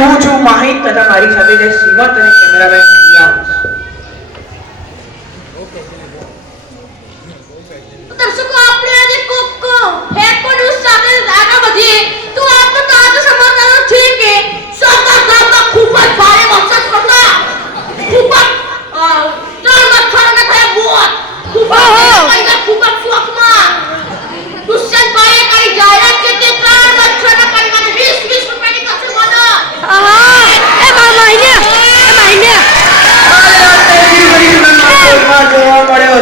હું છું માહિત તથા મારી સાથે જે શ્રીમંત અને કેમેરામેન પ્રિયાંશ. દર્શકો આપણે આજે કોક ફેકો ન્યૂઝ સાથે આગળ વધીએ તો આપનો તાજો સમાચાર છે કે સરદાર ગામમાં ખૂબ જ ભારે વરસાદ પડતા ખૂબ જ ત્રણ મચ્છરોને થયા મોત. ખૂબ જ શોકમાં દુષ્યંતભાઈએ કરી જાહેરાત કે તે ત્રણ મચ્છરના પરિવારને 20 રૂપિયાની કસે મદદ. જોવા મળ્યો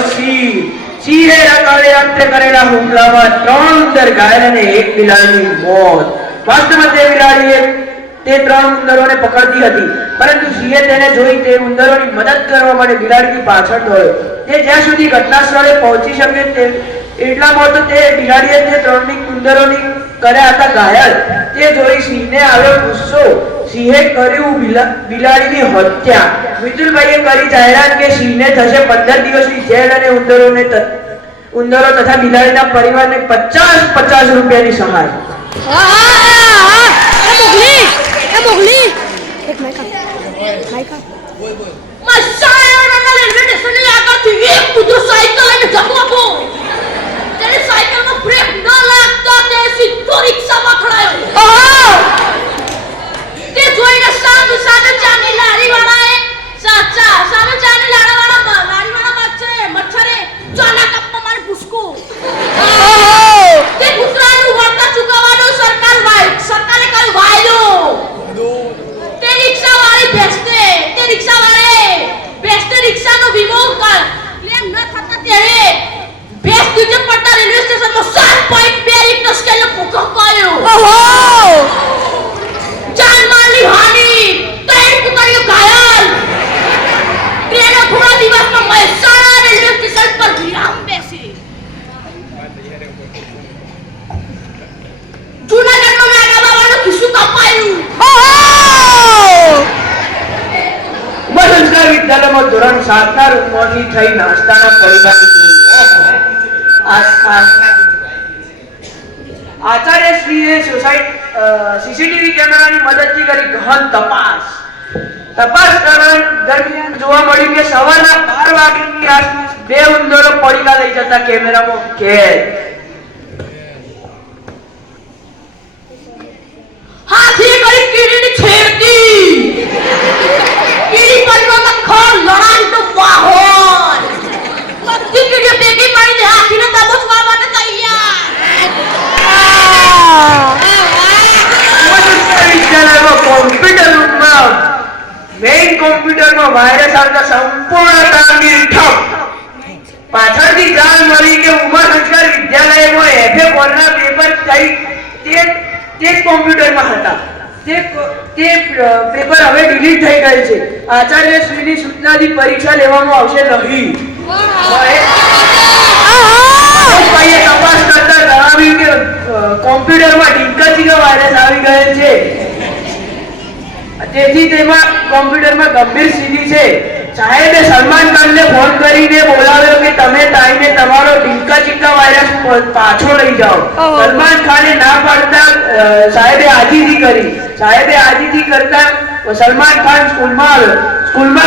સિંહે કાલે રાત્રે કરેલા હુમલામાં 3 ઉંદર ઘાયલ અને 1 બિલાડીની મોત. વાસ્તવમાં તે બિલાડીએ તે 3 ઉંદરોને પકડતી હતી, પરંતુ સિંહે તેને જોઈ તે ઉંદરોની મદદ કરવા માટે બિલાડીની પાછળ દોડ્યો. તે જ્યાં સુધી ઘટના સ્થળે પહોંચી શકે તે એટલામાં તો તે બિલાડીએ તે 3 ઉંદરોની કર્યા હતા ઘાયલ. તે જોઈ સિંહને આવ્યો ગુસ્સો. સિંહે કર્યું બિલાડીની હત્યા. મિતુલભાઈએ કરી જાહેરાત કે સિંહને થશે 15 દિવસની જેલ અને ઉંદરો તથા બિલાડીના પરિવારને 50 રૂપિયાની સહાય. ધોરણ 7 ના રૂમમાંથી થઈ નાસ્તાના પરિવારની આચાર્યશ્રીએ સીસીટીવી કેમેરાની મદદથી કરી ગહન તપાસ દરમિયાન જોવા મળ્યું કે સવારના 12 વાગ્યાની આસપાસ 2 ઉંદરો પડીકા લઈ જતા કેમેરામાં કેદ. હાથી કરી કીડીની છેડતી. કીડી પરિવારમાં ખર લડાઈનો માહોલ. બધી કીડીઓ ભેગી મળીને હાથીને દબોચવા માટે તૈયાર. વિદ્યાલયમાં કોમ્પ્યુટર રૂમમાં મેઇન કોમ્પ્યુટરમાં વાયરસ આવતા સંપૂર્ણ કામગીરી ઠપ. પાછળથી જાણ મળી કે ઉમા સંસ્કાર વિદ્યાલયમાં એફએ બોર્ડના પેપર તે કોમ્પ્યુટરમાં હતા. તે પેપર હવે ડિલીટ થઈ ગયેલ છે. આચાર્યશ્રીની સૂચનાથી પરીક્ષા લેવામાં આવશે નહીં. તપાસ કરતા જણાવ્યું કે કોમ્પ્યુટરમાં ડિંકાચીકા વાયરસ આવી ગયેલ છે, તેથી તેમાં કોમ્પ્યુટરમાં ગંભીર સ્થિતિ છે. સાહેબે સલમાન ખાનને ફોન કરીને બોલાવ્યો કે તમે ટાઈમે તમારો ડિંકાચીકા વાયરસ પાછો લઈ જાઓ. સલમાન ખાને ના પાડતા સાહેબે આજીજી કરતા સલમાન ખાન સ્કૂલમાં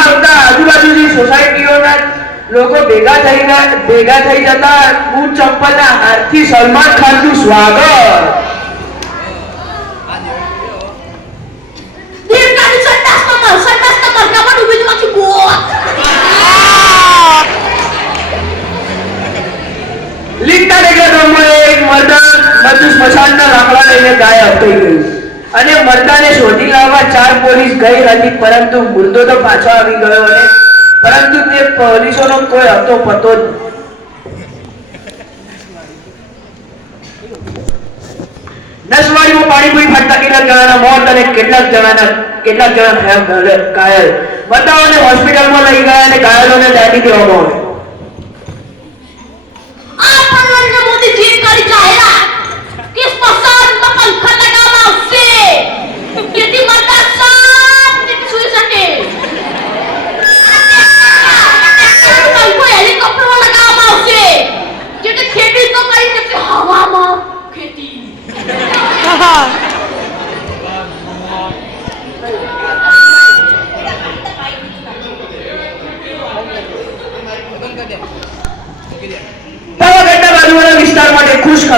આવતા આજુબાજુની સોસાયટીઓના લોકો ભેગા થઈ જતા બૂટ ચંપલના હાથથી સલમાન ખાનનું સ્વાગત. સ્મશાનના લાકડા લઈને ગાયબ થઈ ગયું અને મરદાને શોધી લાવવા 4 પોલીસ ગઈ હતી, પરંતુ મુર્દો તો પાછો આવી ગયો અને પરંતુ તે પોલીસોનો કોઈ હતો પતો જ. નસવાડીમાં પાણીપુરી ફાટતા કેટલાક જણાના મોત અને કેટલાક જણા ઘાયલ. બતાવોને હોસ્પિટલમાં લઈ ગયા અને ઘાયલોને દાટી દેવામાં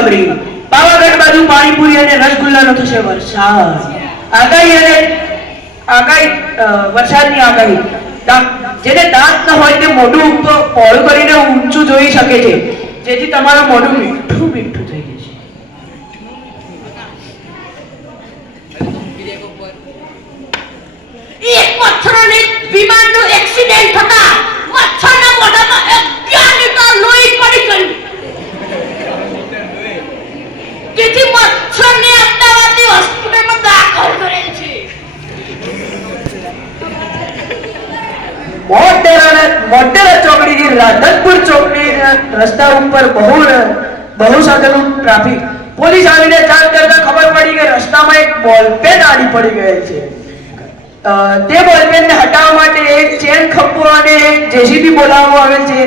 ખુશખબરી. પાવાગઢ બાજુ પાણીપુરી અને રસગુલ્લાનો થશે વરસાદ. આગાહી વરસાદની આગાહી. જેને દાંત ન હોય તે મોઢું પહોળું કરીને ઊંચું જોઈ શકે છે, જેથી તમારું મોઢું મીઠું મીઠું થઈ જશે. એક મચ્છરોને વિમાનનું એક્સિડન્ટ થતા મચ્છરના મોઢામાં 11 લીટર લોહી પડી ગયું. તેથી મચ્છરને અમદાવાદની હોસ્પિટલમાં દાખલ કરેલ છે. મોટેરા ચોકડીથી રાધનપુર ચોકડી રસ્તા ઉપર બહુ સાધનો ટ્રાફિક. પોલીસ આવીને જાણ કરતા ખબર પડી કે રસ્તામાં એક બોલપેન આડી પડી ગયેલ છે. તે બોલપેનને હટાવવા માટે એક ચેન ખપ્પો અને એક જેસીબી બોલાવવામાં આવેલ છે.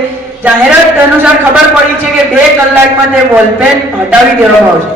જાહેરાત અનુસાર ખબર પડી છે કે 2 કલાકમાં તે બોલપેન હટાવી દેવામાં આવશે.